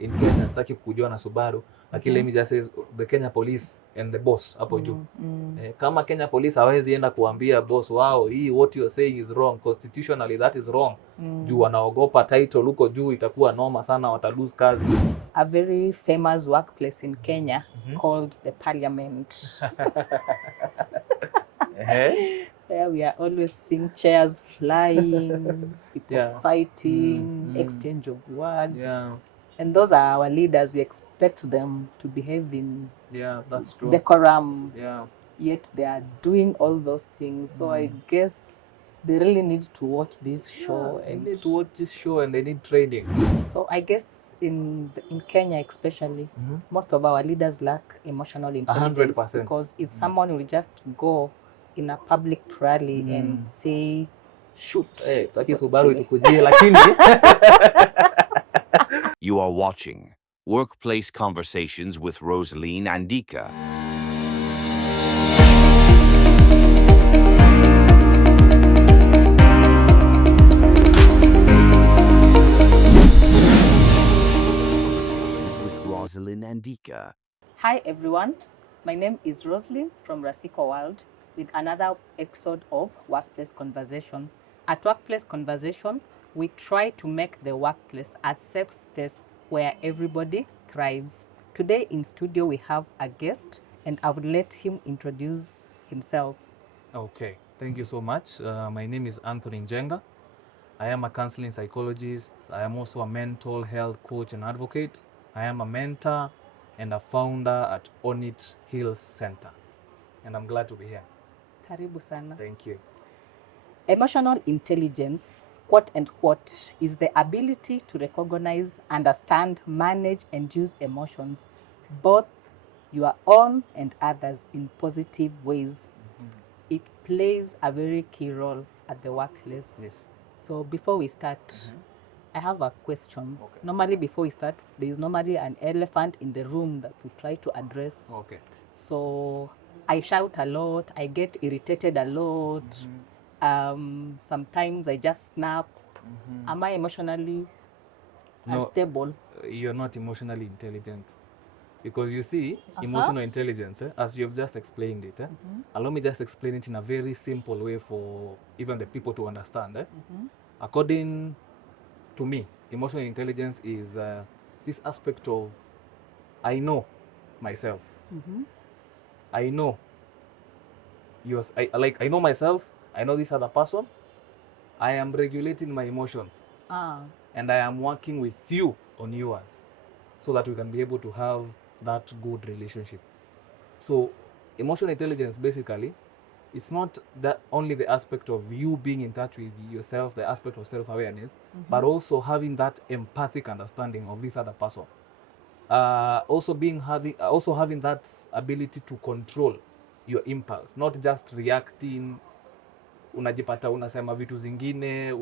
in Kenya sitaki kujua na Subaru, lakini let me just say the Kenya police and the boss hapo juu. Kama Kenya police hawezi enda kuambia boss wao hii what you are saying is wrong, constitutionally that is wrong, juu wanaogopa title huko juu itakuwa noma sana, wata lose kazi. A very famous workplace in Kenya called the Parliament. Where we are always seeing chairs flying, people fighting, exchange of words. And those are our leaders. We expect them to behave in that's true. decorum. Yet they are doing all those things. So I guess they really need to watch this show. They need to watch this show and they need training. So I guess in Kenya especially, most of our leaders lack emotional intelligence. 100%. Because if someone will just go in a public rally and say, shoot. Taki Subaru itukujie lakini. You are watching Workplace Conversations with Rosaline Andika. Conversations with Rosaline Andika. Hi everyone, my name is Rosaline from Rasiko World with another episode of Workplace Conversation. At Workplace Conversation, we try to make the workplace a safe space where everybody thrives. Today in studio we have a guest and I would let him introduce himself. Okay, thank you so much. My name is Anthony Njenga. I am a counseling psychologist. I am also a mental health coach and advocate. I am a mentor and a founder at On It Hills Center. And I'm glad to be here. Karibu sana. Thank you. Emotional intelligence, quote and quote, is the ability to recognize, understand, manage, and use emotions, both your own and others, in positive ways. It plays a very key role at the workplace. Yes. So before we start, I have a question. Okay. Normally before we start, there is normally an elephant in the room that we try to address. Okay. So I shout a lot, I get irritated a lot. Sometimes I just snap. Am I emotionally unstable? You're not emotionally intelligent. Because you see, emotional intelligence, as you've just explained it, allow me just explain it in a very simple way for even the people to understand. According to me, emotional intelligence is this aspect of I know myself. I know I know myself, I know this other person, I am regulating my emotions. And I am working with you on yours so that we can be able to have that good relationship. So emotional intelligence basically, it's not that only the aspect of you being in touch with yourself, the aspect of self-awareness, but also having that empathic understanding of this other person. Also having that ability to control your impulse, not just reacting, unajipata unasema vitu zingine,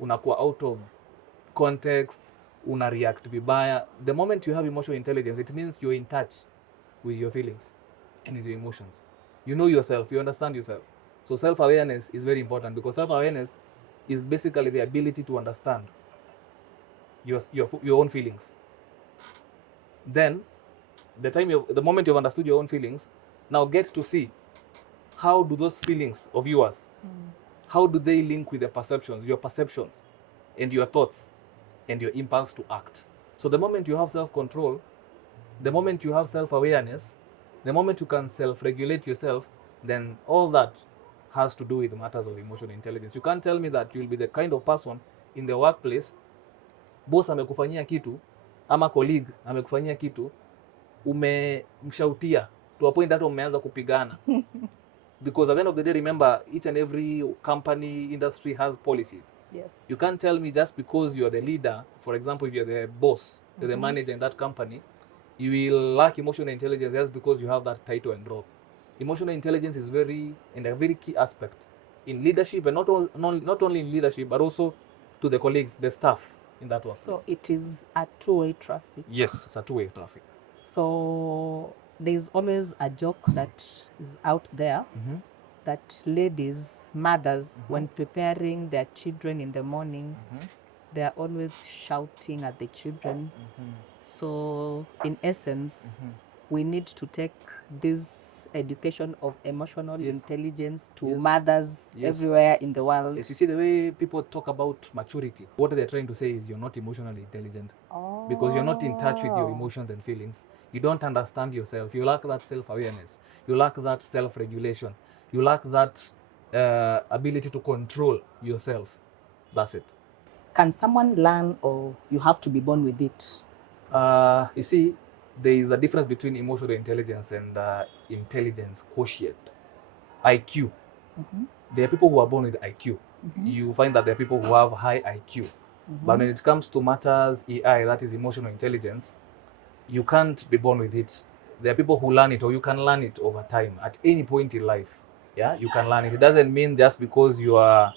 unakuwa out of context, una react vibaya. The moment you have emotional intelligence, it means you're in touch with your feelings and with your emotions. You know yourself, you understand yourself. So self-awareness is very important because self-awareness is basically the ability to understand your own feelings. Then, the moment you've understood your own feelings, now get to see how do those feelings of yours, how do they link with your perceptions and your thoughts and your impulse to act. So the moment you have self-control, the moment you have self-awareness, the moment you can self-regulate yourself, then all that has to do with matters of emotional intelligence. You can't tell me that you'll be the kind of person in the workplace, boss amekufanyia kitu, ama colleague amekufanyia kitu, umemshautia to a point that umeanza kupigana. Because at the end of the day, remember, each and every company, industry has policies. Yes. You can't tell me just because you're the leader, for example, if you're the boss, you're the manager in that company, you will lack emotional intelligence just because you have that title and role. Emotional intelligence is a very key aspect in leadership, and not only in leadership, but also to the colleagues, the staff in that work. So it is a two-way traffic. Yes, it's a two-way traffic. So there's always a joke that is out there that ladies, mothers, when preparing their children in the morning, they are always shouting at the children. So in essence, we need to take this education of emotional intelligence to mothers everywhere in the world. Yes, you see the way people talk about maturity. What they're trying to say is you're not emotionally intelligent. Because you're not in touch with your emotions and feelings. You don't understand yourself. You lack that self-awareness. You lack that self-regulation. You lack that ability to control yourself. That's it. Can someone learn, or you have to be born with it? You see, there is a difference between emotional intelligence and intelligence quotient, IQ. There are people who are born with IQ. You find that there are people who have high IQ. But when it comes to matters EI, that is emotional intelligence, you can't be born with it. There are people who learn it, or you can learn it over time at any point in life. Yeah, you can learn it. It doesn't mean just because you are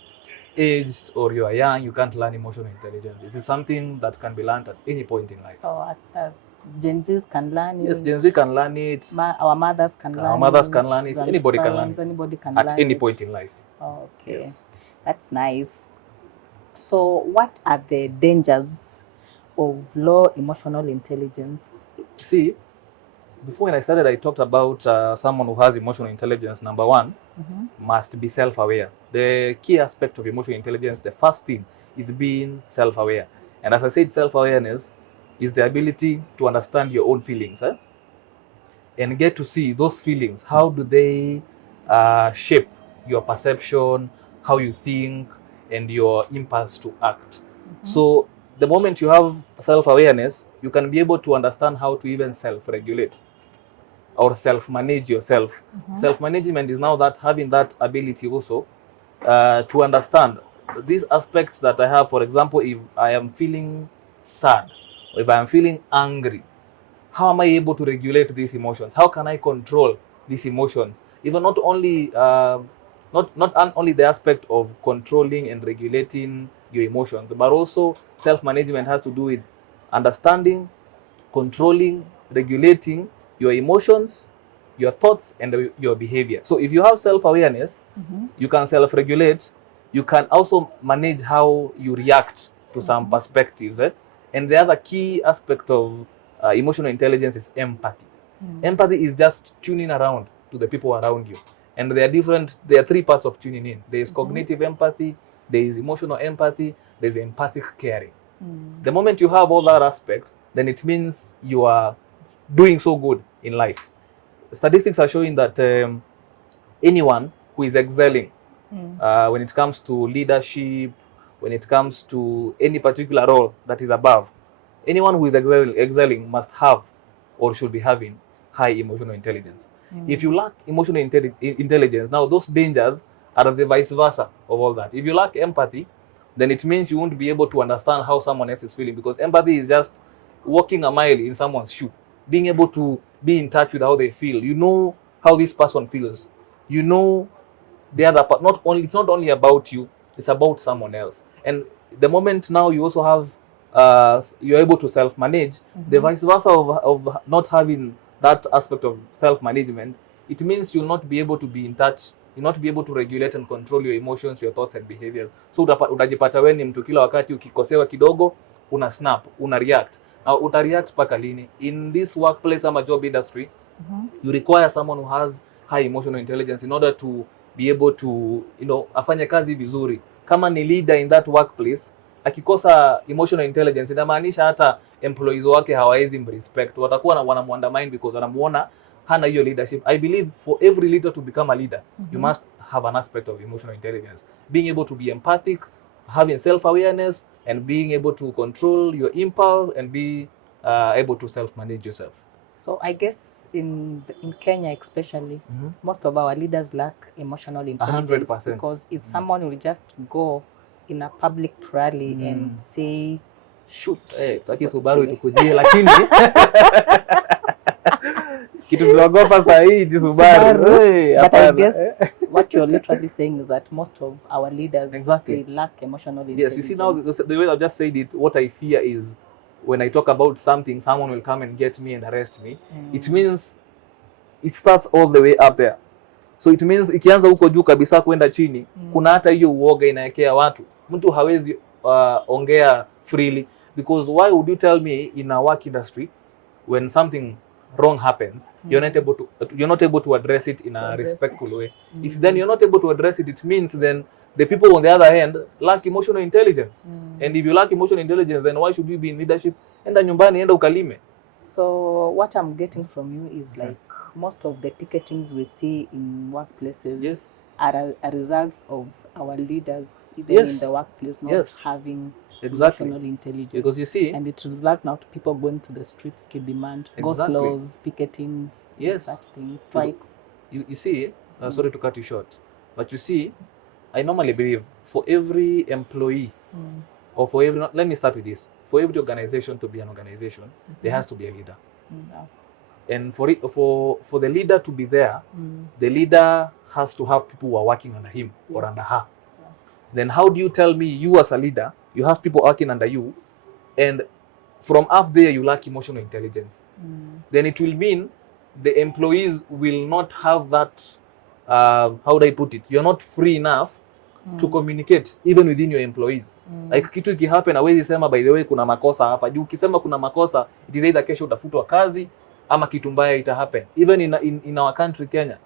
aged or you are young, you can't learn emotional intelligence. It is something that can be learned at any point in life. Oh, Gen Zs can learn it. Yes, Gen Z can learn it. Our mothers can learn it. Our mothers can learn it. Anybody can learn it. Anybody can at learn any it. point in life. Okay, Yes. That's nice. So what are the dangers of low emotional intelligence? See, before when I started, I talked about someone who has emotional intelligence. Number one, must be self-aware. The key aspect of emotional intelligence, the first thing, is being self-aware. And as I said, self-awareness is the ability to understand your own feelings, and get to see those feelings. How do they shape your perception, how you think, and your impulse to act? So the moment you have self-awareness, you can be able to understand how to even self-regulate or self-manage yourself. Self-management is now that having that ability also to understand these aspects that I have. For example, if I am feeling sad, or if I am feeling angry, how am I able to regulate these emotions? How can I control these emotions? Even not only not only the aspect of controlling and regulating your emotions, but also self-management has to do with understanding, controlling, regulating your emotions, your thoughts, and your behavior. So if you have self-awareness, you can self-regulate. You can also manage how you react to some perspectives. And the other key aspect of emotional intelligence is empathy. Empathy is just tuning around to the people around you. And there are three parts of tuning in. There is cognitive empathy, there is emotional empathy, there is empathic caring. The moment you have all that aspect, then it means you are doing so good in life. Statistics are showing that anyone who is excelling when it comes to leadership, when it comes to any particular role that is above, anyone who is excelling must have or should be having high emotional intelligence. If you lack emotional intelligence, now those dangers are the vice versa of all that. If you lack empathy, then it means you won't be able to understand how someone else is feeling, because empathy is just walking a mile in someone's shoe, being able to be in touch with how they feel. You know how this person feels. You know the other part. It's not only about you, it's about someone else. And the moment now you also have you're able to self-manage, the vice versa of not having that aspect of self-management, it means you'll not be able to be in touch, you'll not be able to regulate and control your emotions, your thoughts and behavior. So utajipata wewe ni mtu kila wakati ukikosewa kidogo una snap, una react. Now utareact paka lini? In this workplace ama job industry, you require someone who has high emotional intelligence in order to be able to, afanye kazi vizuri. Kama ni leader in that workplace, akikosa emotional intelligence, inamaanisha hata employees wake hawawezi mrespect. Watakuwa wanamuundermine because wanamuona hana hiyo leadership. I believe for every leader to become a leader, you must have an aspect of emotional intelligence. Being able to be empathic, having self-awareness, and being able to control your impulse and be able to self-manage yourself. So I guess in Kenya especially, most of our leaders lack emotional intelligence. 100%. Because if someone will just go in a public rally and say, shoot. Taki Subaru itukujie lakini kitu tunaogopa saa hii ni Subaru. But I guess what you're literally saying is that most of our leaders they lack emotional intelligence. Yes, you see now the way I've just said it, what I fear is when I talk about something, someone will come and get me and arrest me. It means it starts all the way up there. So it means ikianza huko juu kabisa kwenda chini, kuna hata hiyo uoga inaekea watu. Mtu hawezi ongea freely, because why would you tell me in a work industry when something wrong happens, you're not able to address it in a respectful way. If then you're not able to address it, it means then the people on the other hand lack emotional intelligence. And if you lack emotional intelligence, then why should you be in leadership? Enda nyumbani, enda ukalime. So what I'm getting from you is like most of the picketings we see in workplaces are results of our leaders even in the workplace not having emotional intelligence. Because you see, and it results now to people going to the streets to demand go-slows, picketings, such things, strikes. You see, sorry to cut you short, but you see, I normally believe for every employee or for every, let me start with this, for every organization to be an organization, there has to be a leader. And for the leader to be there, the leader has to have people who are working under him or under her. Then how do you tell me you as a leader, you have people working under you, and from up there you lack emotional intelligence? Then it will mean the employees will not have that, how do I put it? You're not free enough to communicate even within your employees. Like kitu ikihappen hawezi sema by the way kuna makosa hapa. Juu ukisema kuna makosa, it is either kesho utafutwa kazi ama kitu mbaya ita happen. Even in our country Kenya,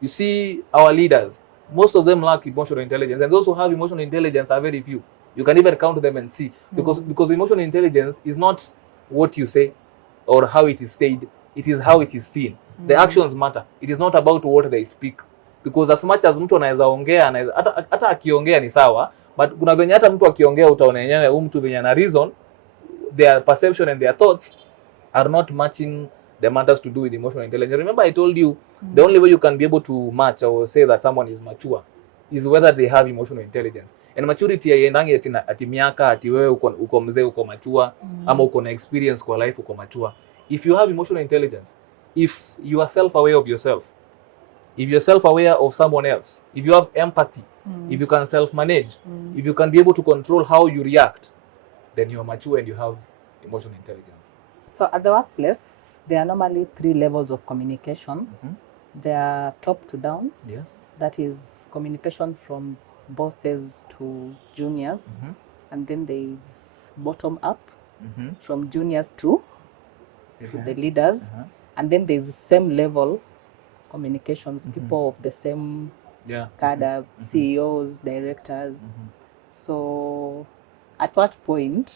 you see our leaders, most of them lack emotional intelligence, and those who have emotional intelligence are very few. You can even count them and see, because emotional intelligence is not what you say or how it is said, it is how it is seen. The actions matter. It is not about what they speak, because as much as mtu anaweza ongea, hata akiongea ni sawa, but kuna venye hata mtu akiongea utaona yenyewe huyu mtu venye ana reason, their perception and their thoughts are not matching the matters to do with emotional intelligence. Remember I told you the only way you can be able to match or say that someone is mature is whether they have emotional intelligence. And maturity haiendangi ati miaka ati wewe uko mzee uko mature ama uko na experience kwa life uko mature. If you have emotional intelligence, if you are self-aware of yourself, if you're self-aware of someone else, if you have empathy, if you can self-manage, if you can be able to control how you react, then you are mature and you have emotional intelligence. So at the workplace, there are normally 3 levels of communication. There are top to down. Yes. That is communication from bosses to juniors. And then there is bottom up, from juniors to the leaders. And then there is same level communications, people of the same cadre, CEOs, directors. So at what point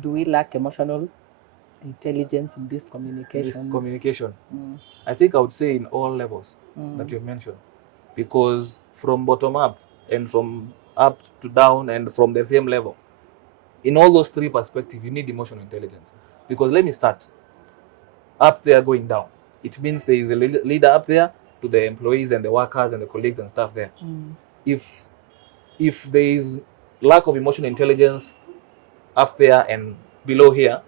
do we lack emotional intelligence in this communication? I think I would say in all levels that you mentioned, because from bottom up and from up to down and from the same level, in all those 3 perspectives you need emotional intelligence. Because let me start up there going down, it means there is a leader up there to the employees and the workers and the colleagues and stuff there. If there is lack of emotional intelligence up there and below here,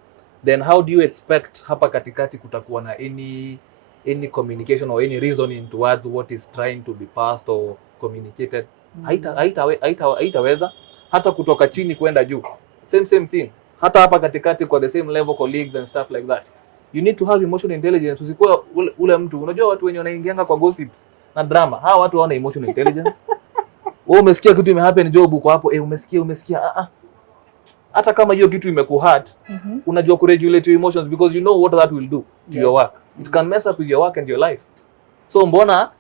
then how do you expect hapa katikati kutakuwa na any communication or any reasoning towards what is trying to be passed or communicated? Haitaweza. Hata kutoka chini kwenda juu, same thing. Hata hapa katikati kwa the same level colleagues and stuff like that, you need to have emotional intelligence. Usikuwa ule mtu, unajua watu wenye wanaingianga kwa gossips na drama, hawa watu hawana emotional intelligence. Wewe umesikia kitu imehappen job uko hapo, umesikia hata kama hiyo kitu imekuhurt, unajua kuregulate your emotions, because you know what that will do to your work. It can mess up with your work and your life. So mbona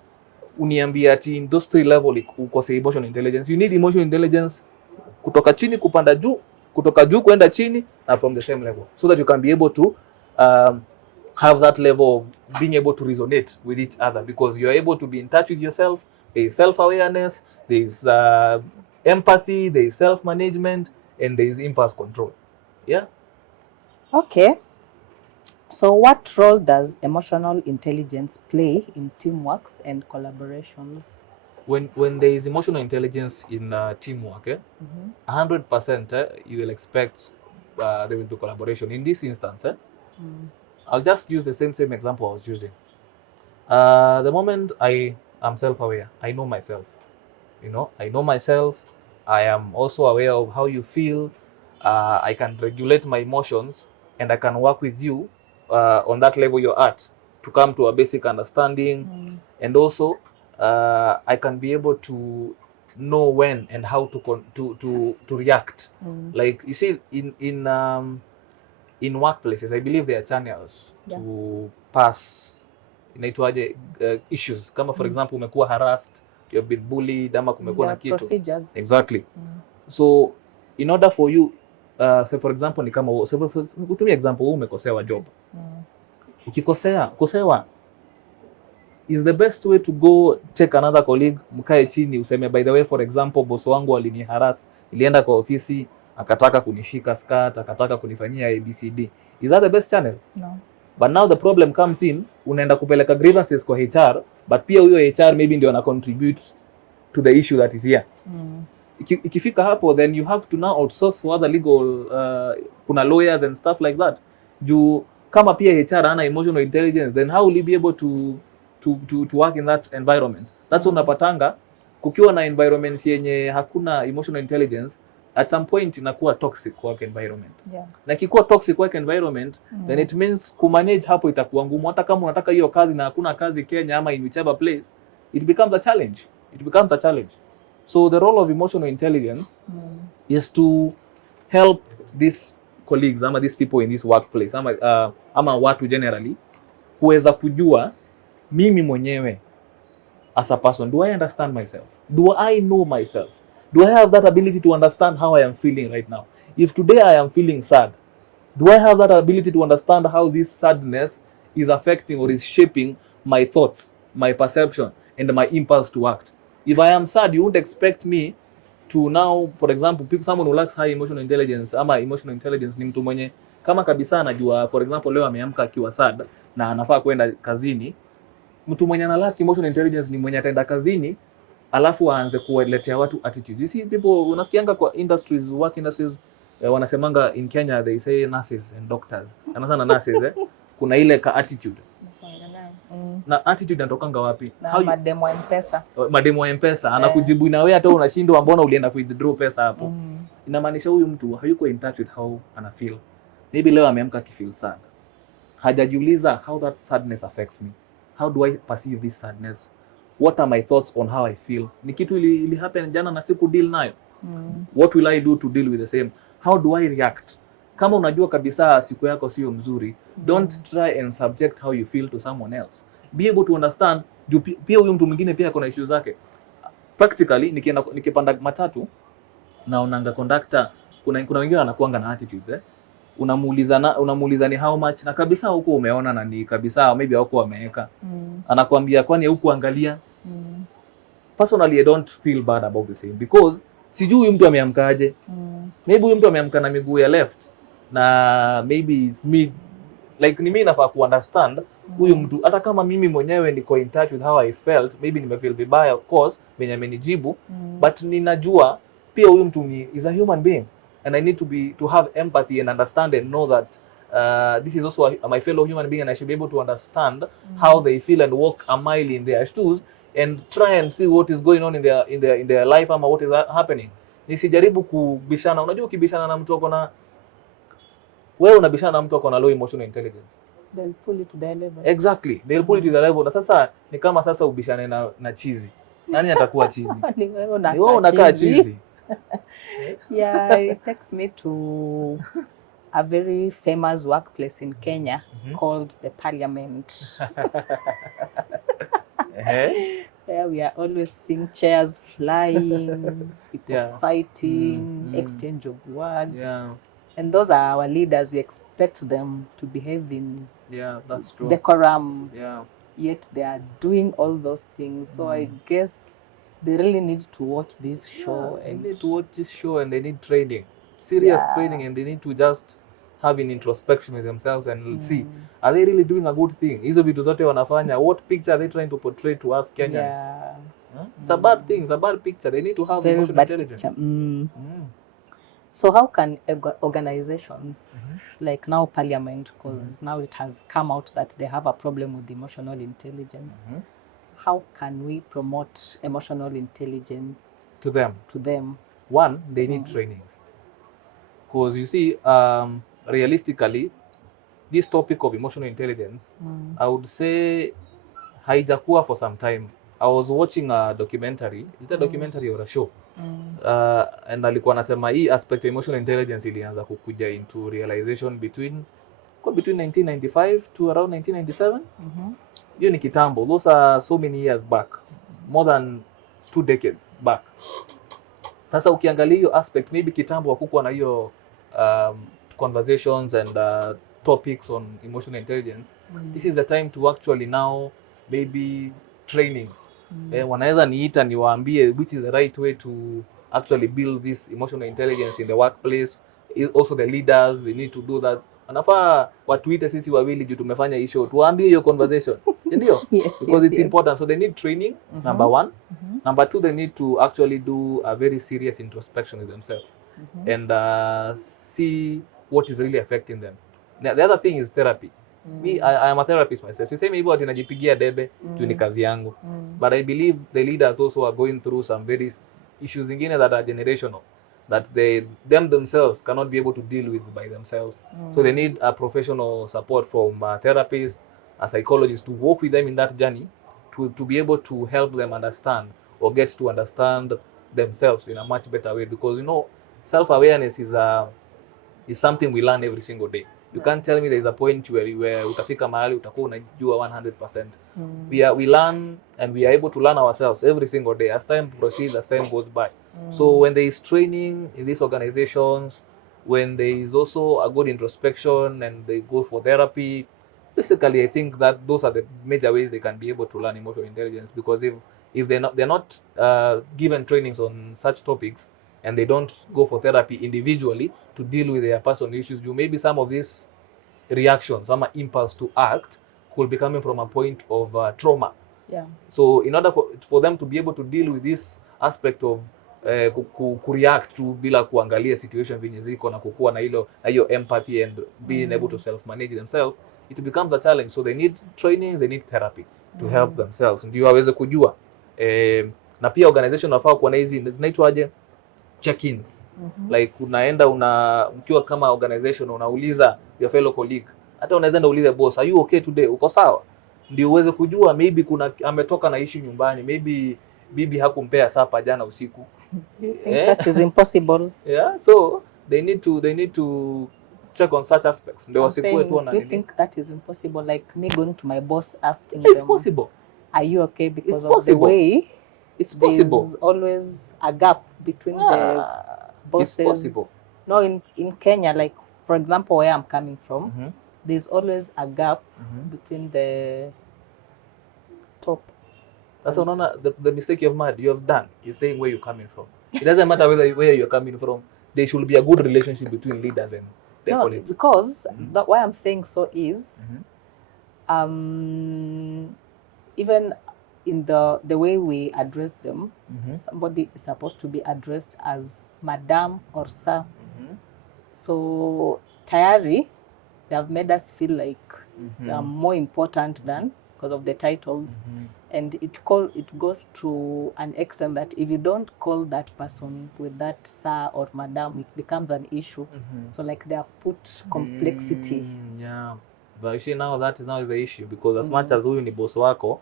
uniambia ati in those 3 level ukose emotional intelligence? You need emotional intelligence kutoka chini kupanda juu, kutoka juu kwenda chini, na from the same level, so that you can be able to have that level of being able to resonate with each other, because you are able to be in touch with yourself. There is self-awareness, there is empathy, there is self-management, and there is impulse control. Okay. So what role does emotional intelligence play in teamworks and collaborations? When there is emotional intelligence in teamwork, 100% you will expect there will be collaboration. In this instance, I'll just use the same example I was using. The moment I am self-aware, I know myself. I know myself. I am also aware of how you feel. I can regulate my emotions, and I can work with you on that level you're at to come to a basic understanding. And also, I can be able to know when and how to react. Like you see in workplaces, I believe there are channels to pass inaitwaje issues kama for example umekuwa harassed, you have been bullied ama kumekuwa na kitu procedures. Exactly. So in order for you say for example ni kama kutumia example wewe umekosewa job. Ukikosewa is the best way to go take another colleague, mkae chini useme by the way for example boss wangu aliniharass, nilienda kwa ofisi akataka kunishika skirt, akataka kunifanyia ABCD. Is that the best channel? No. But now the problem comes in, unaenda kupeleka grievances kwa HR, but pia huyo HR maybe ndio ana contribute to the issue that is here. Ikifika hapo then you have to now outsource for other legal kuna lawyers and stuff like that. Juu kama pia HR ana emotional intelligence, then how will you be able to work in that environment? That's unapatanga kukiwa na environment yenye hakuna emotional intelligence, at some point inakuwa toxic work environment. Na ikikuwa toxic work environment, then it means kumanage hapo itakuwa ngumu. Hata kama unataka hiyo kazi na hakuna kazi Kenya ama in whichever place, it becomes a challenge. So the role of emotional intelligence is to help these colleagues ama these people in this workplace ama watu generally kuweza kujua mimi mwenyewe as a person, do I understand myself? Do I know myself? Do I have that ability to understand how I am feeling right now? If today I am feeling sad, do I have that ability to understand how this sadness is affecting or is shaping my thoughts, my perception, and my impulse to act? If I am sad, you won't expect me to now, for example, someone who lacks high emotional intelligence ama emotional intelligence ni mtu mwenye kama kabisa anajua, for example, leo ameamka akiwa sad na anafaa kwenda kazini. Mtu mwenye ana lack emotional intelligence ni mwenye ataenda kazini alafu aanze kuwaletea watu attitudes. You see people, unasikianga kwa industries, work industries, wanasemanga in Kenya they say nurses and doctors. Sana nurses kuna ile ka attitude. Na attitude inatokanga wapi? Na mademu wa M-Pesa. Mademu wa M-Pesa anakujibu na wewe hata unashindwa mbona ulienda withdraw pesa hapo. Inamaanisha huyu mtu hayuko in touch with how ana feel. Maybe leo ameamka akifeel sad. Hajajiuliza how that sadness affects me. How do I perceive this sadness? What are my thoughts on how I feel? Ni kitu ili happen jana na siku deal nayo. What will I do to deal with the same? How do I react? Kama unajua kabisa siku yako sio mzuri, don't try and subject how you feel to someone else. Be able to understand, pia huyu mtu mwingine pia kuna issues zake. Practically nikipanda matatu na unanga conductor, kuna wengine wanakuanga na attitude unamuuliza ni how much, na kabisa huko umeona na ni kabisa maybe huko wameweka. Anakuambia kwani huko angalia. Personally I don't feel bad about the same because sijui huyu mtu ameamkaje. Maybe huyu mtu ameamka na miguu ya left na maybe it's me, like ni mimi nafaa ku understand huyu mtu, hata kama mimi mwenyewe niko in touch with how I felt, maybe nimefeel vibaya of course venye amenijibu, but ninajua pia huyu mtu is a human being and I need to have empathy and understand and know that this is also my fellow human being and I should be able to understand how they feel and walk a mile in their shoes and try and see what is going on in their life ama what is happening. Nisijaribu kubishana. Unajua ukibishana na mtu ako na wewe unabishana na mtu ako na low emotional intelligence, they'll pull it to the level. Exactly, they'll pull it to the level. Na sasa ni kama sasa ubishane na chizi. Nani atakuwa chizi? Ni wewe unakaa chizi. Yeah, it takes me to a very famous workplace in Kenya called the Parliament. There we are always seeing chairs flying, people fighting, exchange of words. And those are our leaders. We expect them to behave in that's true. decorum. Yet they are doing all those things. So I guess they really need to watch this show. They need to watch this show and they need training. Serious training, and they need to just have an introspection with themselves and see, are they really doing a good thing? Hizo vitu zote wanafanya, what picture are they trying to portray to us Kenyans? It's a bad thing, it's a bad picture. They need to have very emotional intelligence. So how can organizations like now Parliament, because now it has come out that they have a problem with emotional intelligence, how can we promote emotional intelligence to them? One, they need training. Because you see, realistically, this topic of emotional intelligence, I would say haijakuwa for some time I was watching a documentary. It's a documentary or a show. And alikuwa anasema hii aspect ya emotional intelligence ilianza kukuja into realization between 1995 to around 1997. Hiyo ni kitambo. Those are so many years back. More than 2 decades back. Sasa ukiangalia hiyo aspect, maybe kitambo hakukuwa na hiyo conversations and topics on emotional intelligence. This is the time to actually now maybe trainings. Wanaweza niita niwaambie which is the right way to actually build this emotional intelligence in the workplace. Also the leaders, they need to do that. Anafaa watuite sisi wawili juu tumefanya hii show, tuwaambie hiyo conversation. Ndio? Because it's important. So they need training, number 1. Number 2, they need to actually do a very serious introspection with themselves and see what is really affecting them. Now, the other thing is therapy. Me, I am a therapist myself. Sisemi hivyo ati najipigia debe juu ni kazi yangu. But I believe the leaders also are going through some very issues zingine that are generational, that them themselves cannot be able to deal with by themselves. So they need a professional support from a therapist, a psychologist to work with them in that journey to be able to help them understand or get to understand themselves in a much better way. Because self-awareness is something we learn every single day. You can't tell me there is a point where utafika mahali utakuwa unajua 100%. We learn and we are able to learn ourselves every single day as time proceeds, as time goes by. So when there is training in these organizations, when there is also a good introspection and they go for therapy, basically I think that those are the major ways they can be able to learn emotional intelligence. Because if they're not given trainings on such topics, and they don't go for therapy individually to deal with their personal issues, maybe some of these reactions, some impulse to act, could be coming from a point of trauma. So in order for them to be able to deal with this aspect of kureact to bila kuangalia situation venye ziko na kukua na hiyo empathy and being able to self-manage themselves, it becomes a challenge. So they need trainings, they need therapy to help themselves ndio waweze kujua. Na pia organization nafaa kuwa na hizi zinaitwaje check-ins. Like unaenda mkiwa kama organization unauliza your fellow colleague, hata unaweza enda uulize boss, are you okay today, uko sawa, ndio uweze kujua maybe ametoka na issue nyumbani, maybe bibi hakumpea sapa jana usiku. That is impossible. So they need to check on such aspects. Ndio wasikuwe tu na nini. You think that is impossible, like me going to my boss asking it's them, possible. Are you okay? Because it's of possible. The way it's possible. There's always a gap between the bosses. It's possible. No, in Kenya, like for example, where I'm coming from, there's always a gap between the top. That's the mistake you have done is saying where you're coming from. It doesn't matter where you're coming from. There should be a good relationship between leaders and their colleagues. Because why I'm saying so is, even in the way we address them, somebody is supposed to be addressed as madam or sir. So tayari, they have made us feel like they are more important than because of the titles. And it goes to an extent that if you don't call that person with that sir or madam, it becomes an issue. So like they have put complexity. But you see, now that is now the issue, because as much as huyu ni boss wako,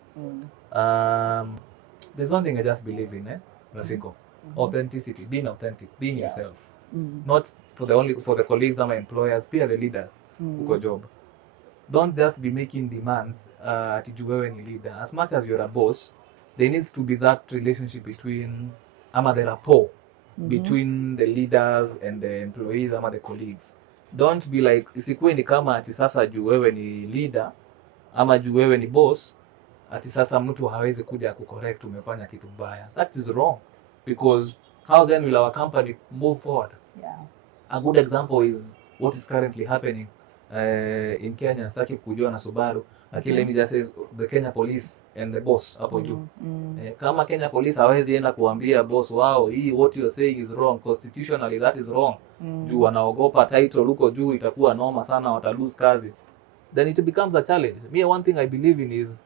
there's one thing I just believe in, Rasiko. Authenticity, being authentic, being yourself. Not for the colleagues and my employers, pia the leaders uko job. Don't just be making demands ati juu wewe ni leader. As much as you're a boss, there needs to be that relationship between the rapport between the leaders and the employees ama the colleagues. Don't be like, isikuwe ni kama ati sasa juu wewe ni leader ama juu wewe ni boss, ati sasa mtu hawezi kuja kucorrect umefanya kitu mbaya. That is wrong, because how then will our company move forward? A good example is what is currently happening in Kenya. Sitaki kujua na Subaru, lakini let me just say the Kenya police and the boss hapo juu. Kama Kenya police hawezi enda kuambia boss wao, hii what you are saying is wrong, constitutionally that is wrong, juu wanaogopa title huko juu itakuwa noma sana, wata lose kazi, then it becomes a challenge. Me, one thing I believe in is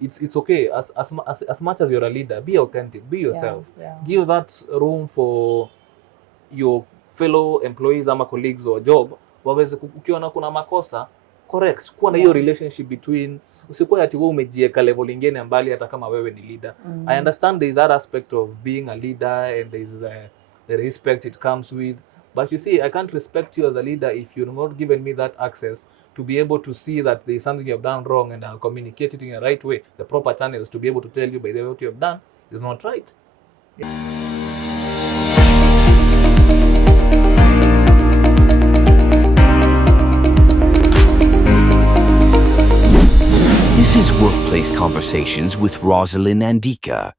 it's okay as much as you're a leader, be authentic, be yourself. Give that room for your fellow employees ama colleagues or job waweze, ukiona kuna makosa Correct. Kuwa na hiyo relationship between, usikuwa ati wewe umejieka level ingine mbali hata kama wewe ni leader. I understand there is that aspect of being a leader and there is the respect it comes with. But you see, I can't respect you as a leader if you're not giving me that access to be able to see that there is something you have done wrong and I'll communicate it in the right way, the proper channels to be able to tell you by the way what you have done is not right. This is Workplace Conversations with Rosalind and Dika.